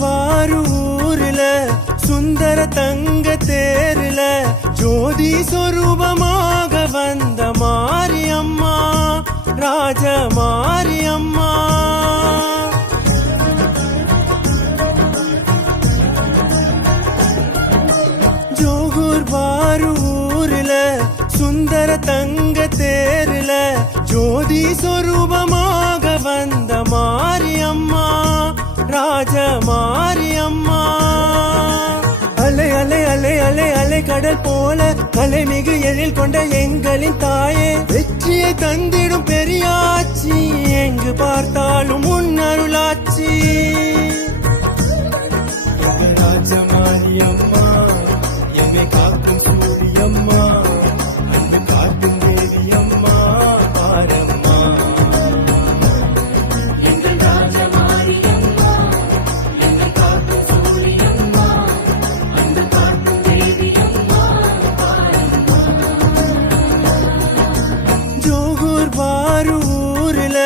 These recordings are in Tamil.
வாரூர்ல சுந்தர தங்க தேர்ல ஜோதி சொரூபமாக வந்த மாரியம்மா ராஜ மாரியம்மா. ஜோகூர் வாரூர்ல சுந்தர தங்க தேர்ல ஜோதி சொரூபமாக வந்த மாரியம்மா ராஜ மாரியம்மா. அலை அலை அலை அலை அலை கடல் போல அலை மிகு எழில் கொண்ட எங்களின் தாயே, வெற்றியை தந்திடும் பெரியாச்சி, எங்கு பார்த்தாலும் முன்னருளாச்சி. ராஜ மாரியம்மா எம்மை காக்கும் சூரியம்மா, அந்த காக்கும் தேவியம்மா பாரம்மா. வாரூர்ல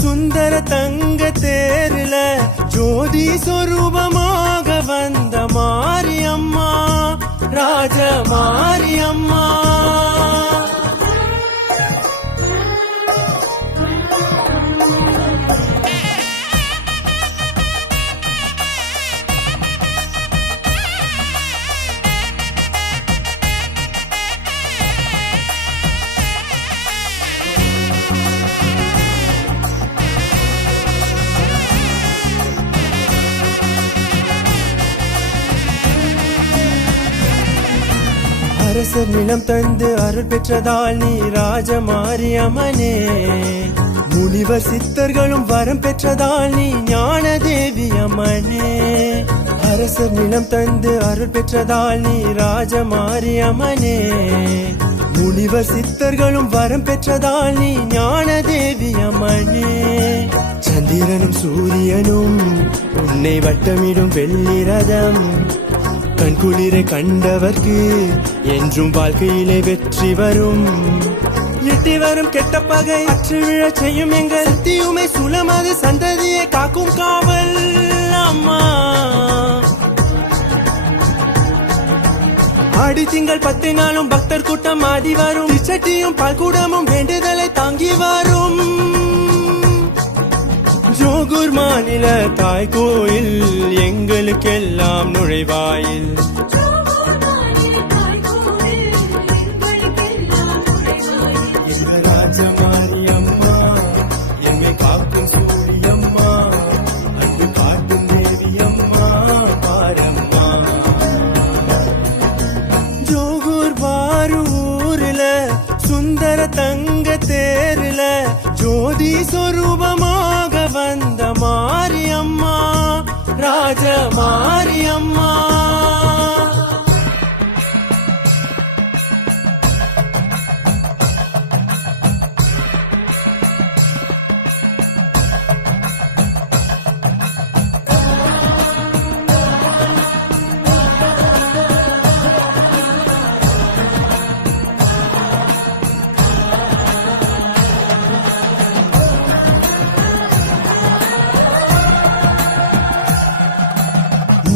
சுந்தர தங்க தேர்ல ஜோதி சொரூபமாக வந்த மாரியம்மா ராஜ மாரியம்மா. அரசர் நிலம் தந்து அருள் பெற்றதால் நீ ராஜ மாரியம்மனே, முனிவர் சித்தர்களும் வரம் பெற்றதால் நீ ஞான தேவி அம்மனே. அரசர் நிலம் தந்து அருள் பெற்றதால் நீ ராஜ மாரியம்மனே, முனிவர் சித்தர்களும் வரம் பெற்றதால் நீ ஞான தேவி அம்மனே. சந்திரனும் சூரியனும் உன்னை வட்டமிடும் வெள்ளி ரதம், கண்குளிரை கண்டவர்க்கு என்றும் வாழ்க்கையிலே வெற்றி வரும். எட்டி வரும் கெட்ட பகை அற்று விழச் செய்யும் எங்கள் தீயுமை சுலமது சந்ததியை காக்கும் காவல் அம்மா. ஆடி திங்கள் 10 நாளும் பக்தர் கூட்டம் ஆடி வரும், சட்டியும் பால் கூடமும் வேண்டுதலை தாங்கி வரும். ஜோகூர் மாநில தாய் கோயில் எங்களுக்கெல்லாம் நுழைவாயில். ராஜ மாரியம்மா எம்மை காக்கும் சூரியம்மா, அன்பு காக்கும் தேவியம்மா பாரம்மா. ஜோகூர் வாரூர்ல சுந்தர தங்க தேர்ல ஜோதி சொரூபமாக வந்த மாரியம்மா ராஜ மாரியம்மா.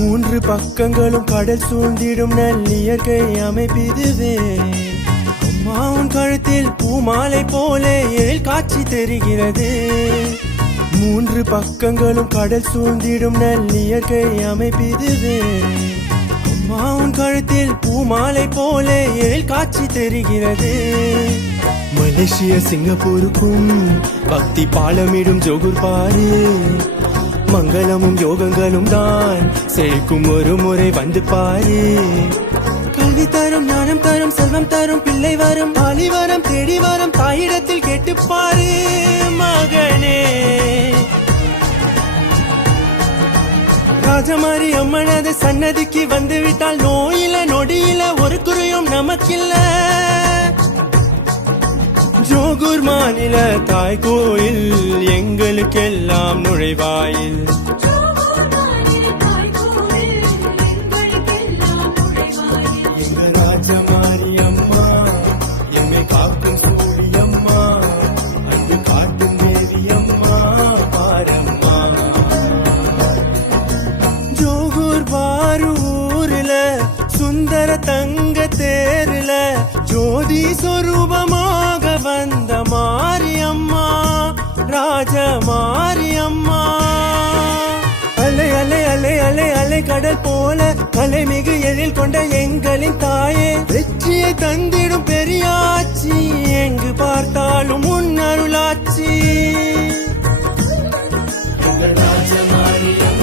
மூன்று பக்கங்களும் கடல் சூழ்ந்திடும் நல்லியற்கை அமைப்பிதுவே. அம்மா உன் கழுத்தில் பூமாலை போல எழில் காட்சி தெரிகிறது. மூன்று பக்கங்களும் கடல் சூழ்ந்திடும் நல்லியற்கை அமைப்பிதுவே. அம்மா உன் கழுத்தில் பூமாலை போல எழில் காட்சி தெரிகிறது. மலேசியா சிங்கப்பூருக்கும் பக்தி பாலமிடும் ஜோகூர் பாரு, மங்களமும் யோகங்களும் தான் செழிக்கும் ஒரு முறை வந்து பாரு. கல்வி தரும் ஞானம் தரும் செல்வம் தரும் பிள்ளை வரும் தாலி வரம் தேடி வரம் தாயிடத்தில் கேட்டுப்பாரு மகனே. ராஜமாரி அம்மனது சன்னதிக்கு வந்து விட்டால் நோயில நொடியில ஒரு குறையும் நமக்கில்ல. ஜோகூர் மாநில தாய் கோயில் எங்களுக்கெல்லாம் நுழைவாயில். எங்க ராஜமாரி அம்மா எம்மை காக்கும் சூரியம்மா, அன்பு காட்டும் தேவி அம்மா பாரம்மா. ஜோகூர் பாரூர்ல சுந்தர தங்க தேர்ல ஜோதி சொரூபமாக வந்த மாரியம்மா, ராஜ மாரியம்மா. அலை அலை அலை அலை அலை கடல் போல அலை மிகு எழில் கொண்ட எங்களின் தாயே, வெற்றியை தந்திடும் பெரியாச்சி, எங்கு பார்த்தாலும் உன் அருளாச்சி. ராஜ மாரியம்மா